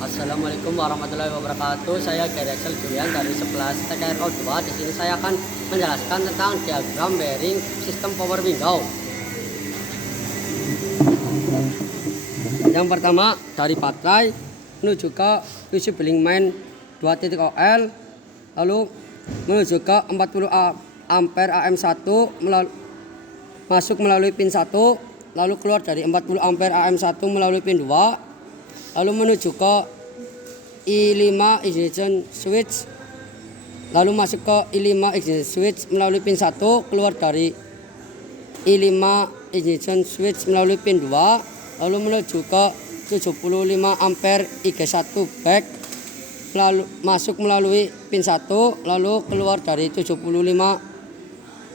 Assalamualaikum warahmatullahi wabarakatuh. Saya Gary Axel Julian dari 11 TKRO 2. Di sini saya akan menjelaskan tentang diagram bearing sistem power window. Yang pertama dari baterai menuju ke fuse billing main 2.0L, lalu menuju ke 40 ampere AM1 masuk melalui pin 1, lalu keluar dari 40 ampere AM1 melalui pin 2. Lalu menuju ke I5 ignition switch, lalu masuk ke I5 ignition switch melalui pin 1, keluar dari I5 ignition switch melalui pin 2, lalu menuju ke 75 ampere IG1 back, lalu masuk melalui pin 1, lalu keluar dari 75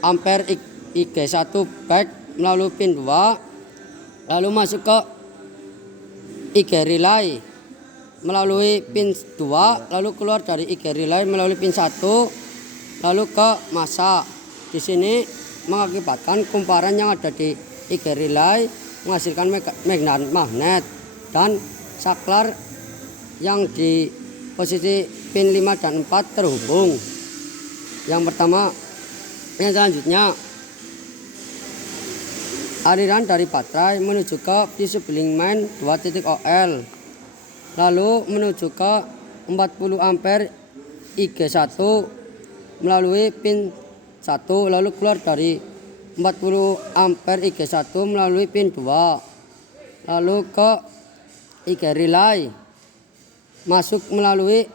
ampere IG1 back melalui pin 2, lalu masuk ke IG relay melalui pin 2, lalu keluar dari IG relay melalui pin 1, lalu ke masa. Di sini mengakibatkan kumparan yang ada di IG relay menghasilkan magnet dan saklar yang di posisi pin 5 dan 4 terhubung. Yang pertama, yang selanjutnya aliran dari baterai menuju ke fuse billing main 2.0L, lalu menuju ke 40 ampere IG1 melalui pin 1, lalu keluar dari 40 ampere IG1 melalui pin 2, lalu ke IG relay masuk melalui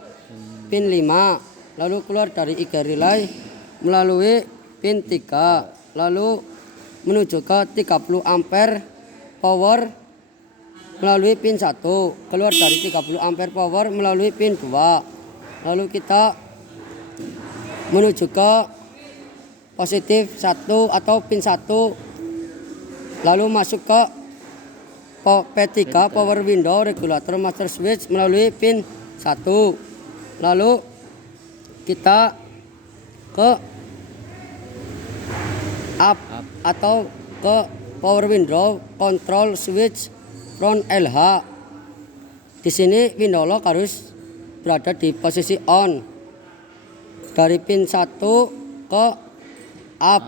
pin 5, lalu keluar dari IG relay melalui pin 3, lalu menuju ke 30 ampere power melalui pin 1, keluar dari 30 ampere power melalui pin 2, lalu kita menuju ke positif 1 atau pin 1, lalu masuk ke P3 power window regulator master switch melalui pin 1, lalu kita ke up atau ke power window control switch front LH. Di sini window lock harus berada di posisi on dari pin 1 ke up,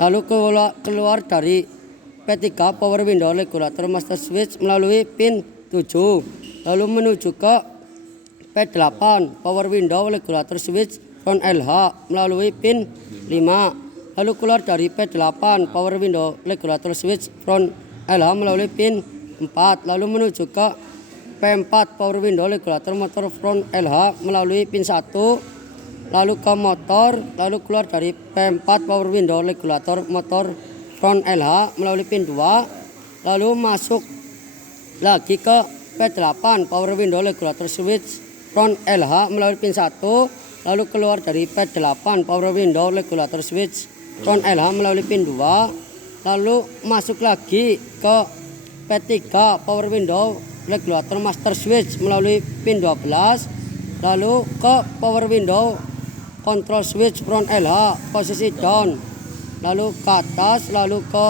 lalu keluar dari P3 power window regulator master switch melalui pin 7, lalu menuju ke P8 power window regulator switch front LH melalui pin 5, lalu keluar dari P8 power window regulator switch front LH melalui pin 4, lalu menuju ke P4 power window regulator motor front LH melalui pin 1, lalu ke motor, lalu keluar dari P4 power window regulator motor front LH melalui pin 2, lalu masuk lagi ke P8 power window regulator switch front LH melalui pin 1, lalu keluar dari P8 power window regulator switch front LH melalui pin 2, lalu masuk lagi ke P3 power window regulator master switch melalui pin 12, lalu ke power window control switch front LH posisi down, lalu ke atas, lalu ke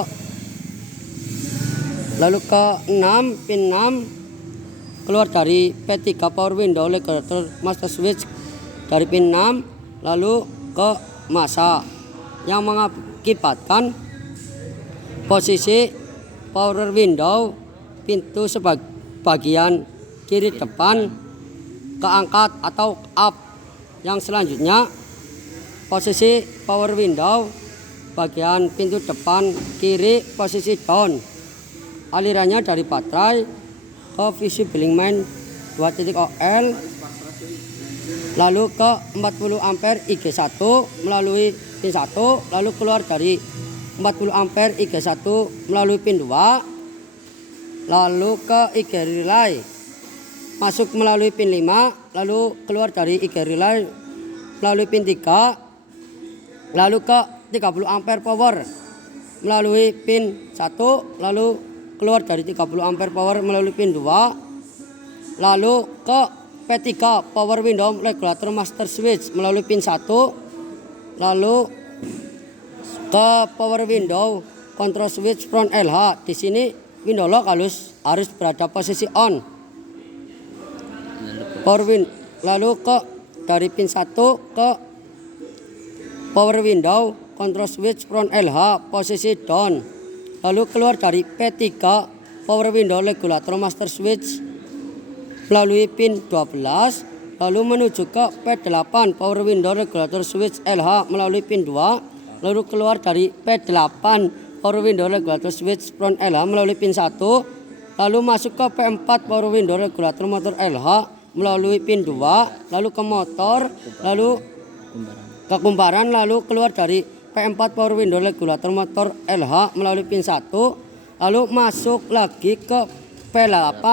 6 pin 6, keluar dari P3 power window regulator master switch dari pin 6, lalu ke masa, yang mengakibatkan posisi power window pintu sebagian kiri depan keangkat atau up. Yang selanjutnya posisi power window bagian pintu depan kiri posisi down. Alirannya dari baterai ke fuse billing main 2.0L, lalu ke 40 ampere IG1 melalui pin 1, lalu keluar dari 40 ampere IG1 melalui pin 2, lalu ke IG relay masuk melalui pin 5, lalu keluar dari IG relay melalui pin 3, lalu ke 30 ampere power melalui pin 1, lalu keluar dari 30 ampere power melalui pin 2, lalu ke P3 power window regulator master switch melalui pin 1, lalu ke power window control switch front LH. Di sini window lock harus berada posisi on lalu ke dari pin 1 ke power window control switch front LH posisi down, lalu keluar dari P3 power window regulator master switch melalui pin 12, lalu menuju ke P8 power window regulator switch LH melalui pin 2, lalu keluar dari P8 power window regulator switch front LH melalui pin 1, lalu masuk ke P4 power window regulator motor LH melalui pin 2, lalu ke motor, lalu ke kumparan, lalu keluar dari P4 power window regulator motor LH melalui pin 1, lalu masuk lagi ke P8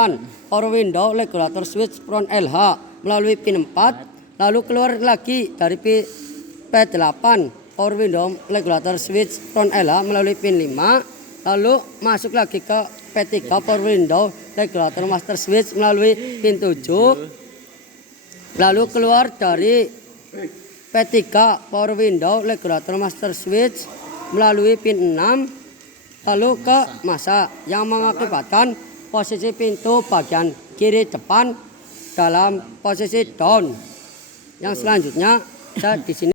power window regulator switch front LH melalui pin 4, lalu keluar lagi dari P8 power window regulator switch front LH melalui pin 5, lalu masuk lagi ke P3 power window regulator master switch melalui pin 7, lalu keluar dari P3 power window regulator master switch melalui pin 6, lalu ke masa yang mengakibatkan posisi pintu bagian kiri depan dalam posisi down. Yang selanjutnya saya di sini